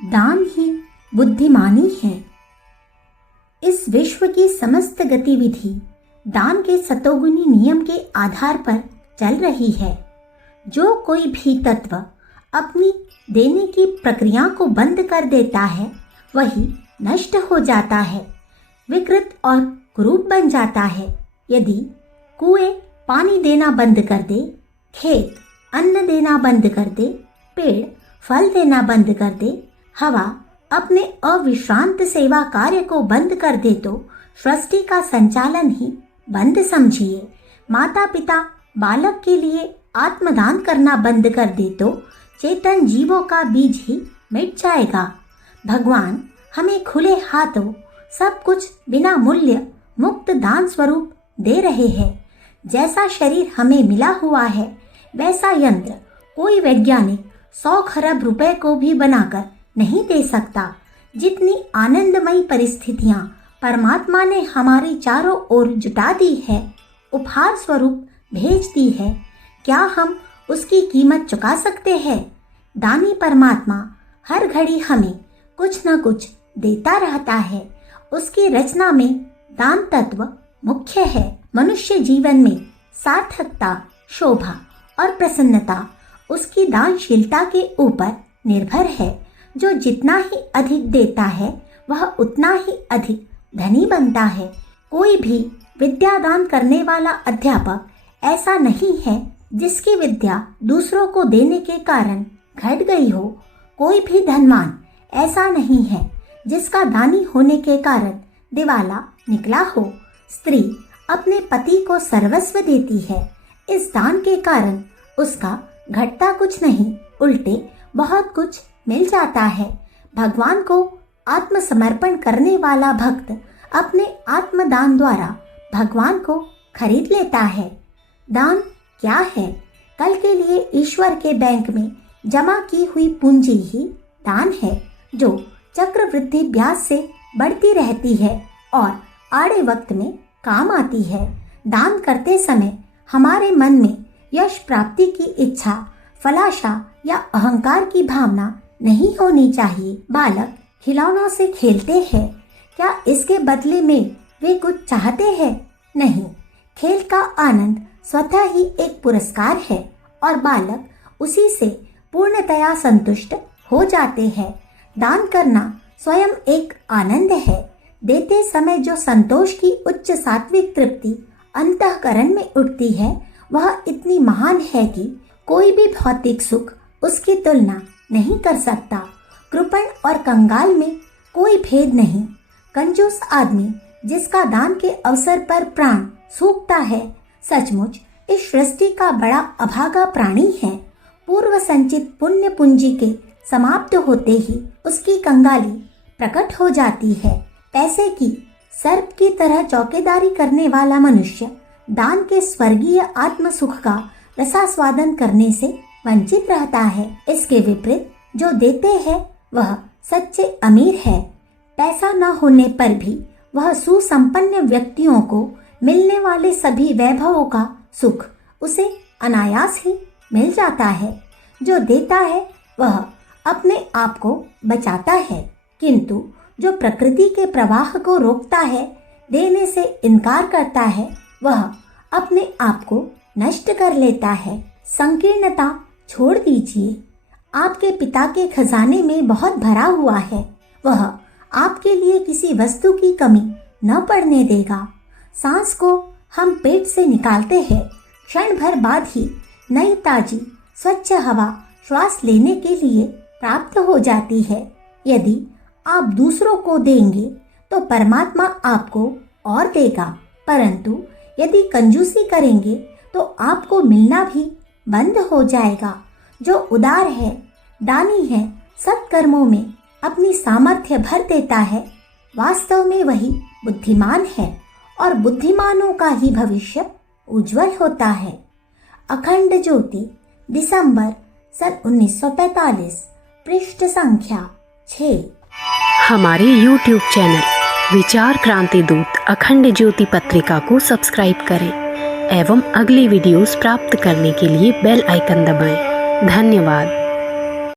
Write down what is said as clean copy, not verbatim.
दान ही बुद्धिमानी है। इस विश्व की समस्त गतिविधि दान के सतोगुनी नियम के आधार पर चल रही है। जो कोई भी तत्व अपनी देने की प्रक्रिया को बंद कर देता है वही नष्ट हो जाता है, विकृत और कुरूप बन जाता है। यदि कुएं पानी देना बंद कर दे, खेत अन्न देना बंद कर दे, पेड़ फल देना बंद कर दे, हवा अपने अविश्रांत सेवा कार्य को बंद कर दे तो सृष्टि का संचालन ही बंद समझिए। माता पिता बालक के लिए आत्मदान करना बंद कर दे तो चेतन जीवों का बीज ही मिट जाएगा। भगवान हमें खुले हाथों सब कुछ बिना मूल्य मुक्त दान स्वरूप दे रहे हैं। जैसा शरीर हमें मिला हुआ है वैसा यंत्र कोई वैज्ञानिक 100 खरब रुपए को भी बनाकर नहीं दे सकता। जितनी आनंदमयी परिस्थितियां परमात्मा ने हमारी चारों ओर जुटा दी है, उपहार स्वरूप भेज दी है, क्या हम उसकी कीमत चुका सकते हैं? दानी परमात्मा हर घड़ी हमें कुछ न कुछ देता रहता है। उसकी रचना में दान तत्व मुख्य है। मनुष्य जीवन में सार्थकता, शोभा और प्रसन्नता उसकी दानशीलता के ऊपर निर्भर है। जो जितना ही अधिक देता है वह उतना ही अधिक धनी बनता है। कोई भी विद्या दान करने वाला अध्यापक ऐसा नहीं है जिसकी विद्या दूसरों को देने के कारण घट गई हो। कोई भी धनवान ऐसा नहीं है जिसका दानी होने के कारण दिवाला निकला हो। स्त्री अपने पति को सर्वस्व देती है। इस दान के कारण उसका घटता कुछ नहीं, उल्टे बहुत कुछ मिल जाता है। भगवान को आत्मसमर्पण करने वाला भक्त अपने आत्मदान द्वारा भगवान को खरीद लेता है। दान क्या है? कल के लिए ईश्वर के बैंक में जमा की हुई पूंजी ही दान है, जो चक्रवृद्धि ब्याज से बढ़ती रहती है और आड़े वक्त में काम आती है। दान करते समय हमारे मन में यश प्राप्ति की इच्छा, फलाशा या अहंकार की भावना नहीं होनी चाहिए। बालक खिलौनों से खेलते हैं, क्या इसके बदले में वे कुछ चाहते हैं? नहीं, खेल का आनंद स्वतः ही एक पुरस्कार है और बालक उसी से पूर्णतया संतुष्ट हो जाते हैं। दान करना स्वयं एक आनंद है। देते समय जो संतोष की उच्च सात्विक तृप्ति अंतःकरण में उठती है वह इतनी महान है कि कोई भी भौतिक सुख उसकी तुलना नहीं कर सकता। कृपण और कंगाल में कोई भेद नहीं। कंजूस आदमी जिसका दान के अवसर पर प्राण सूखता है सचमुच इस सृष्टि का बड़ा अभागा प्राणी है। पूर्व संचित पुण्य पूंजी के समाप्त होते ही उसकी कंगाली प्रकट हो जाती है। पैसे की सर्प की तरह चौकीदारी करने वाला मनुष्य दान के स्वर्गीय आत्म सुख का रसास्वादन करने से वंचित रहता है। इसके विपरीत जो देते हैं वह सच्चे अमीर है। पैसा न होने पर भी वह सुसंपन्न व्यक्तियों को मिलने वाले सभी वैभवों का सुख उसे अनायास ही मिल जाता है। जो देता है वह अपने आप को बचाता है, किंतु जो प्रकृति के प्रवाह को रोकता है, देने से इनकार करता है, वह अपने आप को नष्ट कर लेता है। संकीर्णता छोड़ दीजिए। आपके पिता के खजाने में बहुत भरा हुआ है। वह आपके लिए किसी वस्तु की कमी न पड़ने देगा। सांस को हम पेट से निकालते हैं, क्षण भर बाद ही नई ताजी स्वच्छ हवा श्वास लेने के लिए प्राप्त हो जाती है। यदि आप दूसरों को देंगे तो परमात्मा आपको और देगा, परंतु यदि कंजूसी करेंगे तो आपको मिलना भी बंद हो जाएगा। जो उदार है, दानी है, सत्कर्मों में अपनी सामर्थ्य भर देता है, वास्तव में वही बुद्धिमान है और बुद्धिमानों का ही भविष्य उज्जवल होता है। अखंड ज्योति, दिसंबर सन 1945, पृष्ठ संख्या 6। हमारे YouTube चैनल विचार क्रांति दूत अखंड ज्योति पत्रिका को सब्सक्राइब करें एवं अगली वीडियोस प्राप्त करने के लिए बेल आइकन दबाएं। धन्यवाद।